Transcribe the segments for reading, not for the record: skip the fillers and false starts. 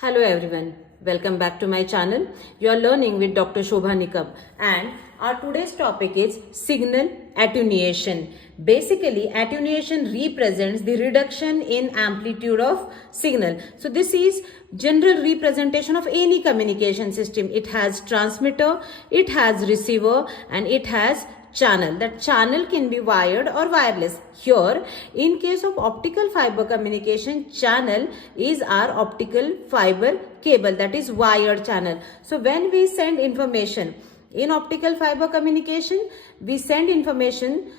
Hello everyone, welcome back to my channel. You are learning with Dr. Shobha Nikam, and our today's topic is signal attenuation. Basically, attenuation represents the reduction in amplitude of signal. So this is general representation of any communication system. It has transmitter, it has receiver, and it has channel. That channel can be wired or wireless. Here, in case of optical fiber communication, channel is our optical fiber cable, that is wired channel. So when we send information in optical fiber communication, we send information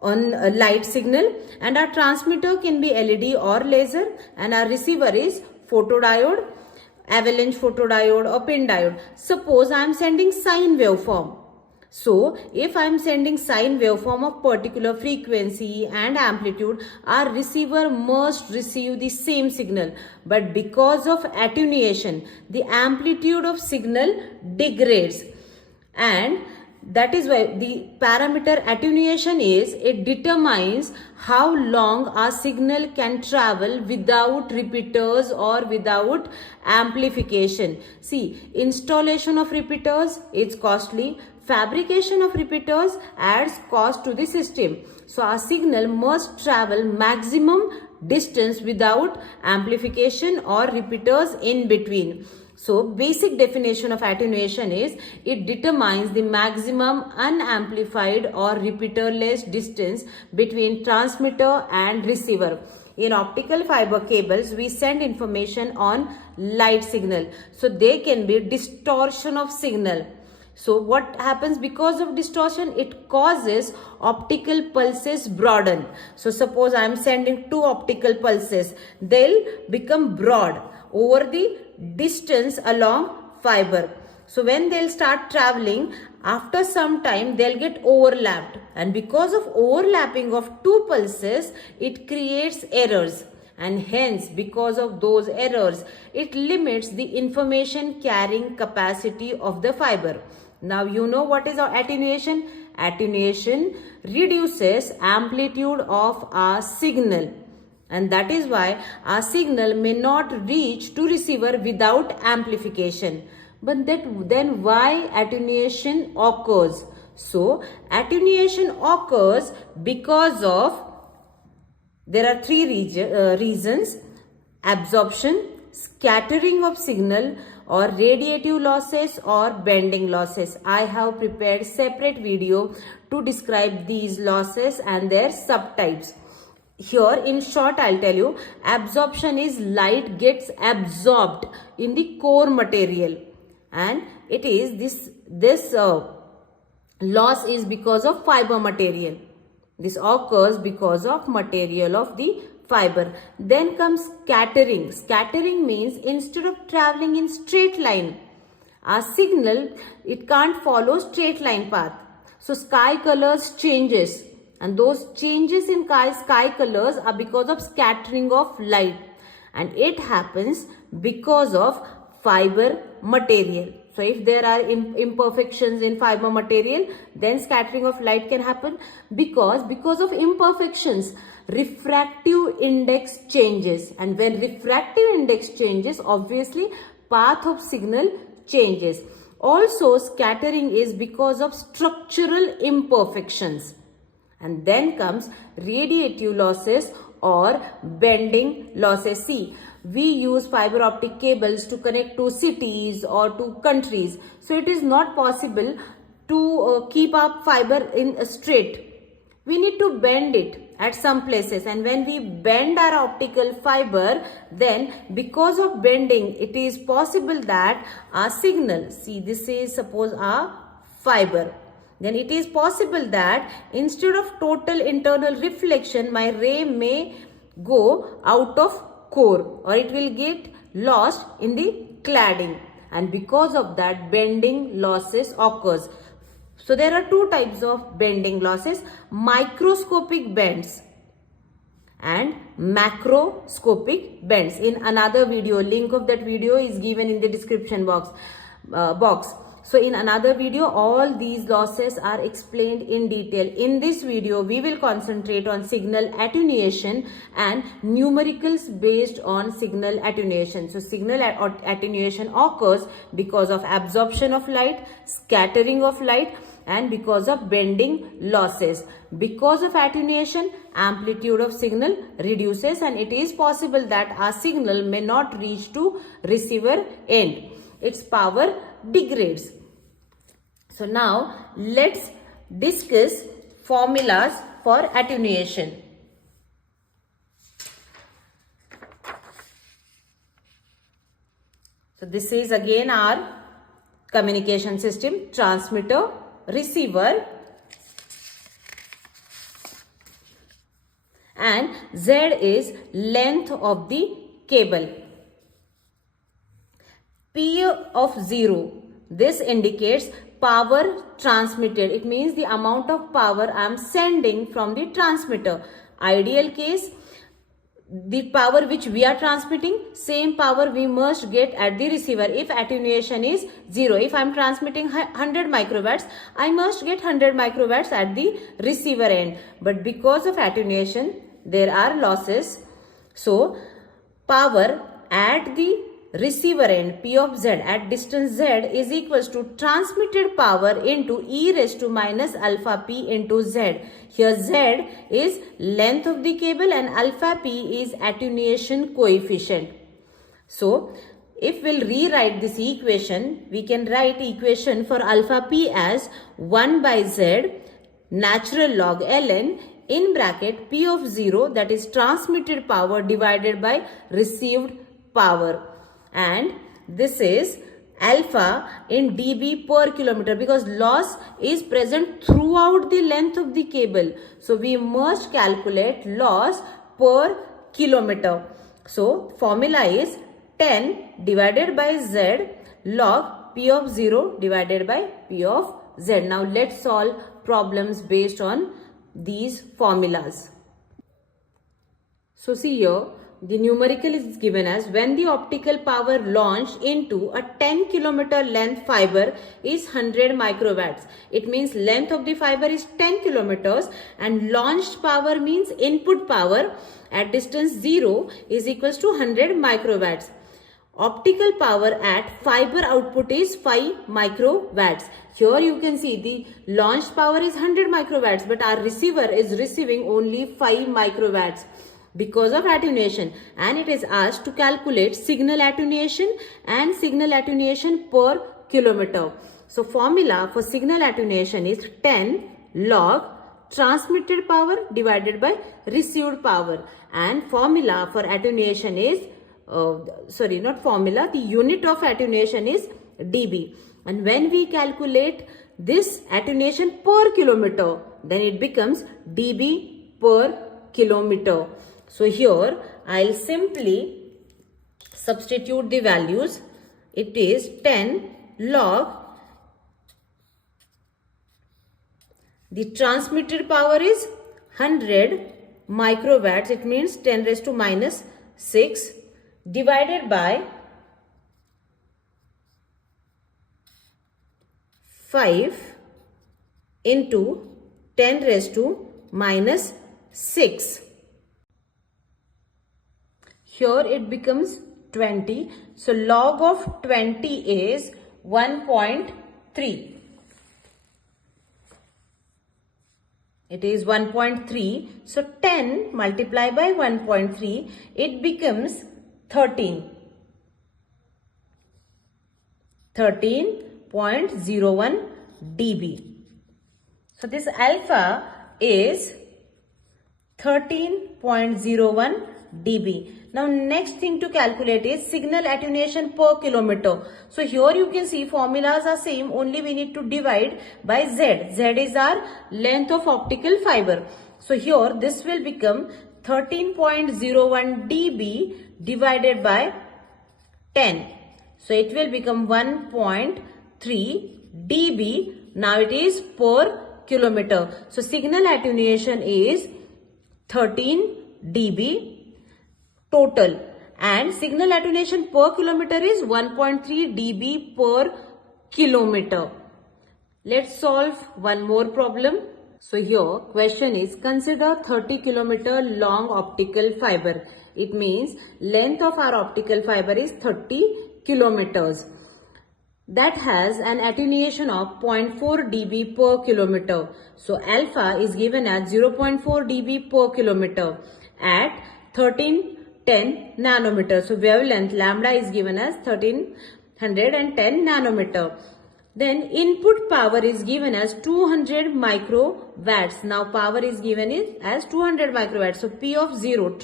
on a light signal, and our transmitter can be LED or laser, and our receiver is photodiode, avalanche photodiode or pin diode. Suppose I am sending sine waveform. So, if I am sending sine waveform of particular frequency and amplitude, our receiver must receive the same signal. But because of attenuation, the amplitude of signal degrades. And that is why the parameter attenuation is, it determines how long our signal can travel without repeaters or without amplification. See, installation of repeaters is costly. Fabrication of repeaters adds cost to the system. So our signal must travel maximum distance without amplification or repeaters in between. So basic definition of attenuation is, it determines the maximum unamplified or repeaterless distance between transmitter and receiver. In optical fiber cables, we send information on light signal. So there can be distortion of signal. So what happens because of distortion? It causes optical pulses broaden. So suppose I am sending two optical pulses, they'll become broad over the distance along fiber. So when they'll start traveling, after some time they'll get overlapped, and because of overlapping of two pulses, it creates errors. And hence, because of those errors, it limits the information carrying capacity of the fiber. Now you know what is our attenuation? Attenuation reduces amplitude of our signal, and that is why our signal may not reach to receiver without amplification. But then why attenuation occurs? So attenuation occurs because of, there are three reasons: absorption, scattering of signal, or radiative losses or bending losses. I have prepared separate video to describe these losses and their subtypes. Here in short I'll tell you, absorption is light gets absorbed in the core material, and it is this loss is because of fiber material. This occurs because of material of the fiber. Then comes scattering. Scattering means instead of traveling in straight line, our signal, it can't follow straight line path. So sky colors changes, and those changes in sky colors are because of scattering of light, and it happens because of fiber material. So if there are imperfections in fiber material, then scattering of light can happen. Because of imperfections, refractive index changes, and when refractive index changes, obviously path of signal changes. Also, scattering is because of structural imperfections. And then comes radiative losses or bending losses. See, we use fiber optic cables to connect to cities or to countries. So it is not possible to keep our fiber in a straight. We need to bend it at some places, and when we bend our optical fiber, then because of bending, it is possible that our signal, see, this is suppose our fiber, then it is possible that instead of total internal reflection, my ray may go out of core, or it will get lost in the cladding, and because of that, bending losses occurs. So there are two types of bending losses: microscopic bends and macroscopic bends. In another video, link of that video is given in the description box. So in another video, all these losses are explained in detail. In this video, we will concentrate on signal attenuation and numericals based on signal attenuation. So signal attenuation occurs because of absorption of light, scattering of light, and because of bending losses. Because of attenuation, amplitude of signal reduces and it is possible that our signal may not reach to receiver end. Its power degrades. So now let's discuss formulas for attenuation. So this is again our communication system: transmitter, receiver, and Z is length of the cable. P of 0, this indicates power transmitted. It means the amount of power I am sending from the transmitter. Ideal case, the power which we are transmitting, same power we must get at the receiver if attenuation is 0. If I am transmitting 100 microwatts, I must get 100 microwatts at the receiver end. But because of attenuation, there are losses. So power at the receiver end, P of Z, at distance Z is equals to transmitted power into e raised to minus alpha P into Z. Here Z is length of the cable and alpha P is attenuation coefficient. So if we'll rewrite this equation, we can write equation for alpha P as 1 by Z natural log ln in bracket P of 0, that is transmitted power divided by received power. And this is alpha in dB per kilometer because loss is present throughout the length of the cable. So we must calculate loss per kilometer. So formula is 10 divided by Z log P of 0 divided by P of Z. Now let's solve problems based on these formulas. So see here, the numerical is given as when the optical power launched into a 10 kilometer length fiber is 100 microwatts. It means length of the fiber is 10 kilometers and launched power means input power at distance 0 is equals to 100 microwatts. Optical power at fiber output is 5 microwatts. Here you can see the launched power is 100 microwatts but our receiver is receiving only 5 microwatts. Because of attenuation, and it is asked to calculate signal attenuation and signal attenuation per kilometer. So formula for signal attenuation is 10 log transmitted power divided by received power, and formula for attenuation is the unit of attenuation is dB. And when we calculate this attenuation per kilometer, then it becomes dB per kilometer. So here I'll simply substitute the values. It is 10 log, the transmitted power is 100 microwatts, it means 10 raised to minus 6 divided by 5 into 10 raised to minus 6. Here it becomes 20. So log of 20 is 1.3. It is 1.3. So 10 multiplied by 1.3, it becomes 13. 13.01 dB. So this alpha is 13.01 dB. Now next thing to calculate is signal attenuation per kilometer. So here you can see formulas are same, only we need to divide by Z. Z is our length of optical fiber. So here this will become 13.01 dB divided by 10. So it will become 1.3 dB. Now it is per kilometer. So signal attenuation is 13 dB total, and signal attenuation per kilometer is 1.3 dB per kilometer. Let's solve one more problem. So here question is, consider 30 kilometer long optical fiber. It means length of our optical fiber is 30 kilometers. That has an attenuation of 0.4 dB per kilometer. So alpha is given as 0.4 dB per kilometer at 1310 nanometer. So wavelength lambda is given as 1310 nanometer. Then input power is given as 200 microwatts. Now power is given as 200 microwatts. So P of 0,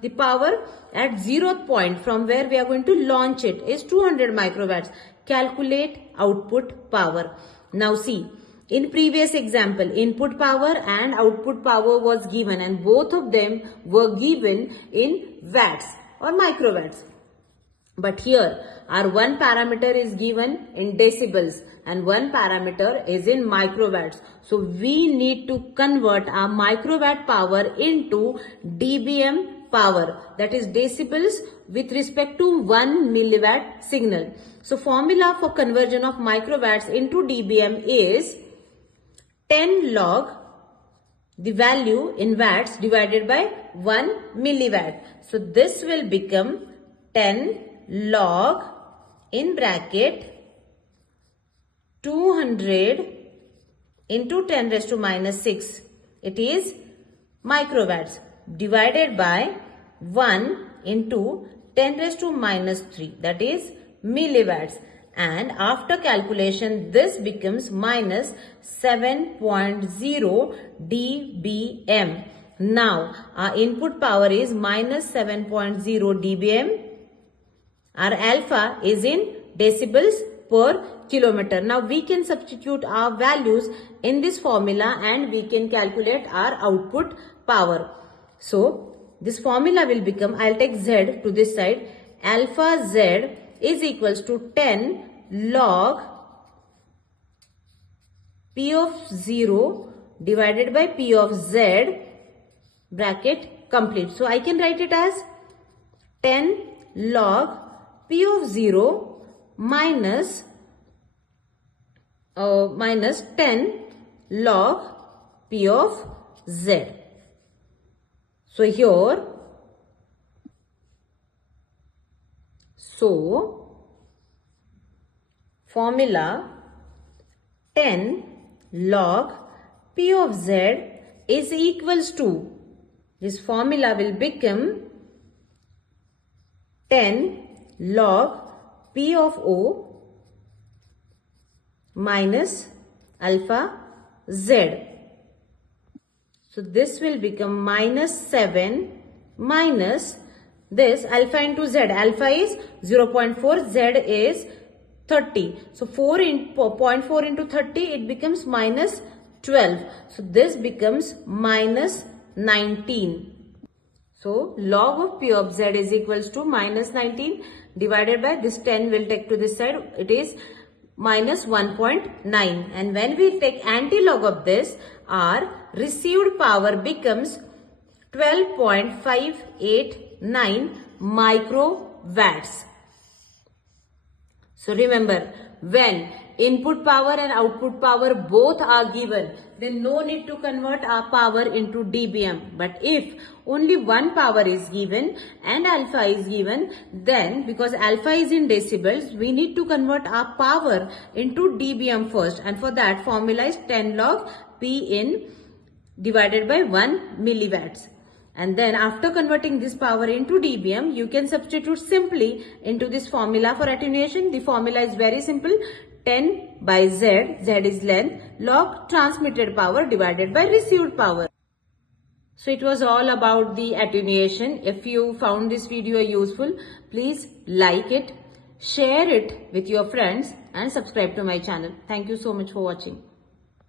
the power at 0th point from where we are going to launch it is 200 microwatts. Calculate output power. Now see, in previous example, input power and output power was given and both of them were given in watts or microwatts. But here our one parameter is given in decibels and one parameter is in microwatts. So we need to convert our microwatt power into dBm power, that is decibels with respect to 1 milliwatt signal. So formula for conversion of microwatts into dBm is 10 log the value in watts divided by 1 milliwatt. So this will become 10 log in bracket 200 into 10 raised to minus 6. It is microwatts divided by 1 into 10 raised to minus 3, that is milliwatts, and after calculation this becomes minus 7.0 dBm. Now our input power is minus 7.0 dBm. Our alpha is in decibels per kilometer. Now we can substitute our values in this formula and we can calculate our output power. So this formula will become, I'll take Z to this side, alpha Z is equals to 10 log P of 0 divided by P of Z bracket complete. So I can write it as 10 log P of 0 minus 10 log P of Z. So here, formula 10 log P of Z is equals to, this formula will become 10 log P of O minus alpha Z. So this will become minus 7 minus this alpha into Z. Alpha is 0.4, Z is 30. So 0.4 into 30, it becomes minus 12. So this becomes minus 19. So log of P of Z is equals to minus 19 divided by this 10 will take to this side. It is minus 1.9. And when we take anti-log of this, our received power becomes 12.589 microwatts. So remember, when input power and output power both are given, then no need to convert our power into dBm. But if only one power is given and alpha is given, then because alpha is in decibels, we need to convert our power into dBm first. And for that formula is 10 log P in divided by 1 milliwatts. And then after converting this power into dBm, you can substitute simply into this formula for attenuation. The formula is very simple. 10 by Z, Z is length, log transmitted power divided by received power. So it was all about the attenuation. If you found this video useful, please like it, share it with your friends and subscribe to my channel. Thank you so much for watching.